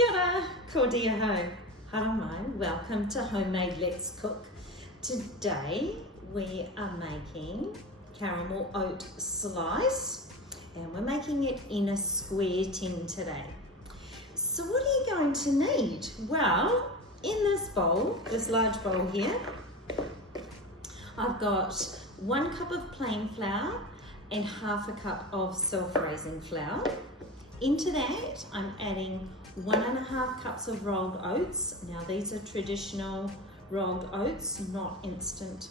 Kia ora, ko dia ho. Hara mai, welcome to Homemade Let's Cook. Today we are making caramel oat slice and we're making it in a square tin today. So what are you going to need? Well, in this bowl, this large bowl here, I've got 1 cup of plain flour and half a cup of self-raising flour. Into that, I'm adding 1.5 cups of rolled oats. Now these are traditional rolled oats, not instant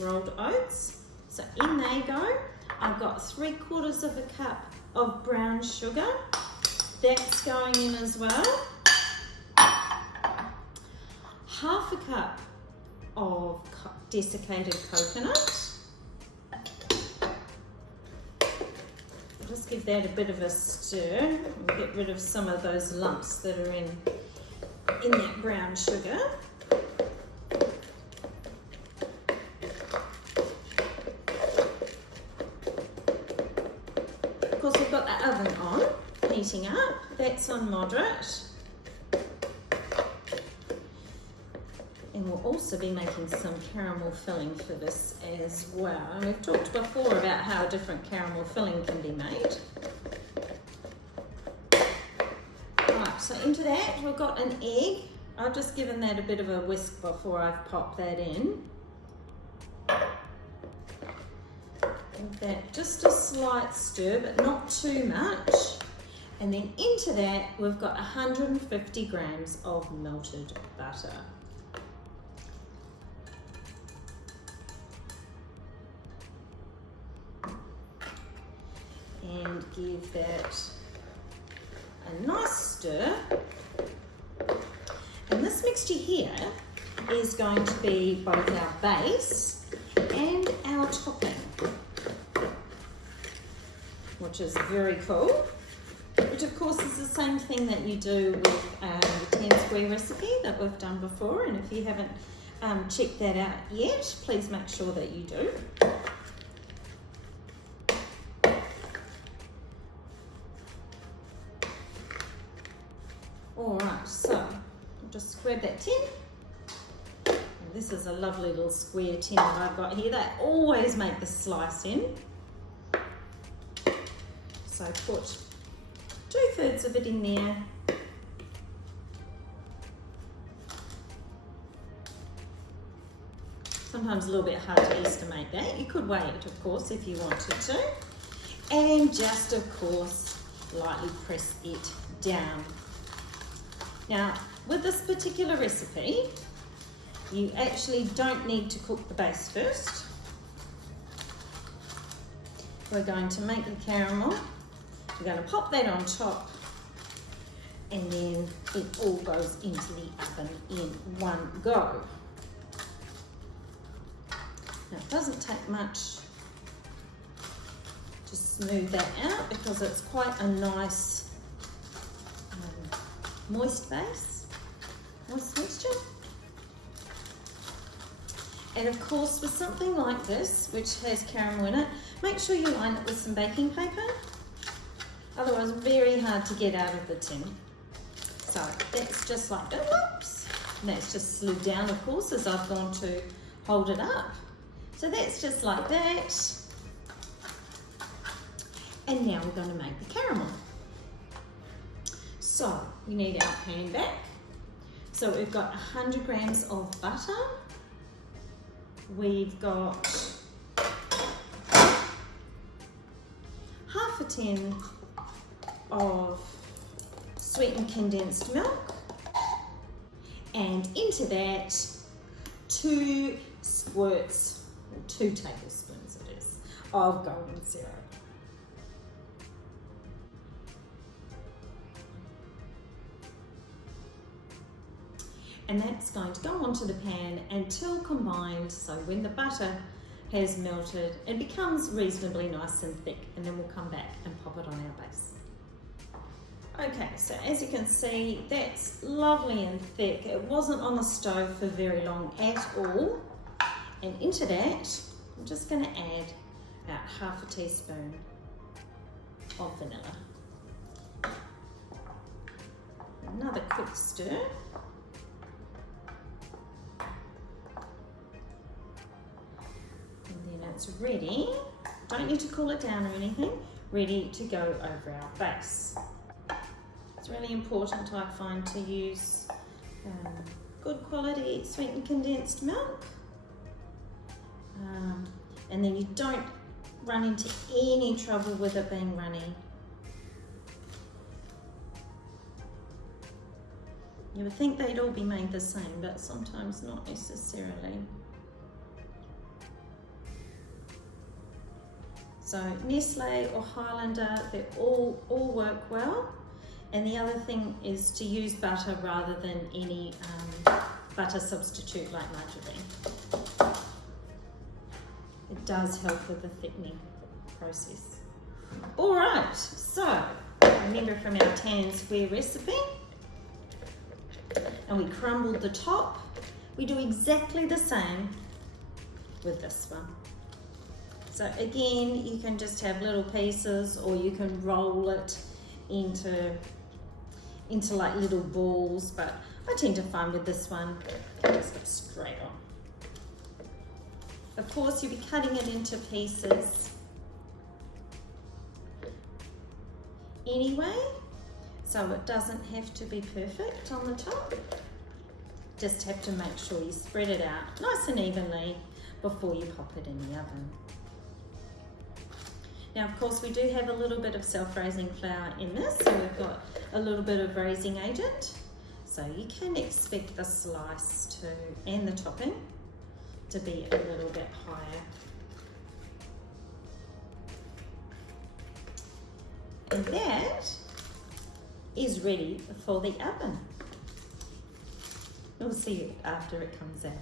rolled oats. So in they go. I've got 3/4 of a cup of brown sugar. That's going in as well. Half a cup of desiccated coconut. Just give that a bit of a stir and get rid of some of those lumps that are in that brown sugar. Of course, we've got the oven on, heating up. That's on moderate. And we'll also be making some caramel filling for this as well. And we've talked before about how a different caramel filling can be made. Right, so into that we've got an egg. I've just given that a bit of a whisk before I've popped that in. Give that just a slight stir, but not too much. And then into that we've got 150 grams of melted butter. And give that a nice stir. And this mixture here is going to be both our base and our topping, which is very cool. Which of course is the same thing that you do with the 10 square recipe that we've done before. And if you haven't checked that out yet, please make sure that you do. Alright, so I'll just grab that tin. And this is a lovely little square tin that I've got here. They always make the slice in. So put 2/3 of it in there. Sometimes a little bit hard to estimate that. You could weigh it, of course, if you wanted to. And just, of course, lightly press it down. Now, with this particular recipe, you actually don't need to cook the base first. We're going to make the caramel. We're going to pop that on top, and then it all goes into the oven in one go. Now, it doesn't take much to smooth that out because it's quite a nice moist base, moist mixture. And of course, with something like this, which has caramel in it, make sure you line it with some baking paper. Otherwise, very hard to get out of the tin. So that's just like that. Whoops! And that's just slid down, of course, as I've gone to hold it up. So that's just like that. And now we're going to make the caramel. So we need our pan back. So we've got 100 grams of butter. We've got half a tin of sweetened condensed milk. And into that, 2 squirts, or 2 tablespoons it is, of golden syrup. And that's going to go onto the pan until combined, so when the butter has melted, it becomes reasonably nice and thick, and then we'll come back and pop it on our base. Okay, so as you can see, that's lovely and thick. It wasn't on the stove for very long at all. And into that, I'm just going to add about half a teaspoon of vanilla. another quick stir. And then it's ready. Don't need to cool it down or anything. Ready to go over our base. It's really important, I find, to use good quality sweetened condensed milk. And then you don't run into any trouble with it being runny. You would think they'd all be made the same, but sometimes not necessarily. So Nestle or Highlander, they all work well. And the other thing is to use butter rather than any butter substitute like margarine. It does help with the thickening process. All right, so remember from our tan square recipe, and we crumbled the top. We do exactly the same with this one. So again, you can just have little pieces, or you can roll it into like little balls, but I tend to find with this one, just go straight on. Of course, you'll be cutting it into pieces anyway, so it doesn't have to be perfect on the top. Just have to make sure you spread it out nice and evenly before you pop it in the oven. Now, of course, we do have a little bit of self-raising flour in this, so we've got a little bit of raising agent. So you can expect the slice and the topping to be a little bit higher. And that is ready for the oven. We'll see it after it comes out.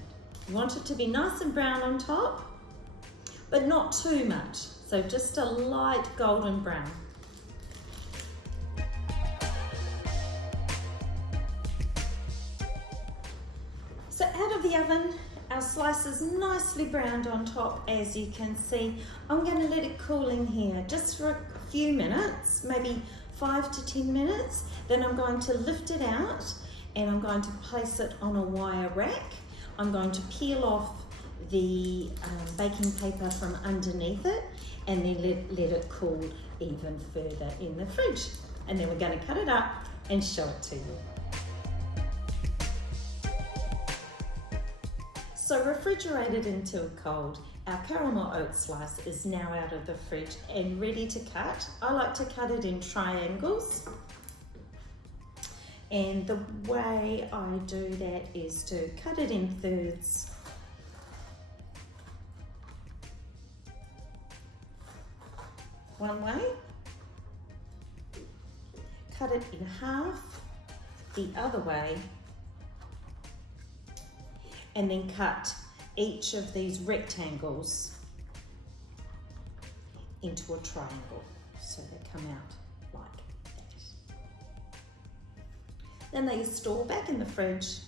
You want it to be nice and brown on top, but not too much. So just a light golden brown. So out of the oven, our slice is nicely browned on top, as you can see. I'm going to let it cool in here just for a few minutes, maybe 5 to 10 minutes. Then I'm going to lift it out and I'm going to place it on a wire rack. I'm going to peel off the baking paper from underneath it, and then let it cool even further in the fridge. And then we're going to cut it up and show it to you. So refrigerated until cold, our caramel oat slice is now out of the fridge and ready to cut. I like to cut it in triangles. And the way I do that is to cut it in thirds. One way, cut it in half the other way, and then cut each of these rectangles into a triangle, so they come out like that. Then they store back in the fridge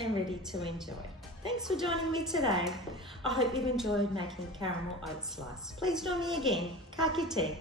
and ready to enjoy. Thanks for joining me today. I hope you've enjoyed making caramel oat slice. Please join me again. Ka kite.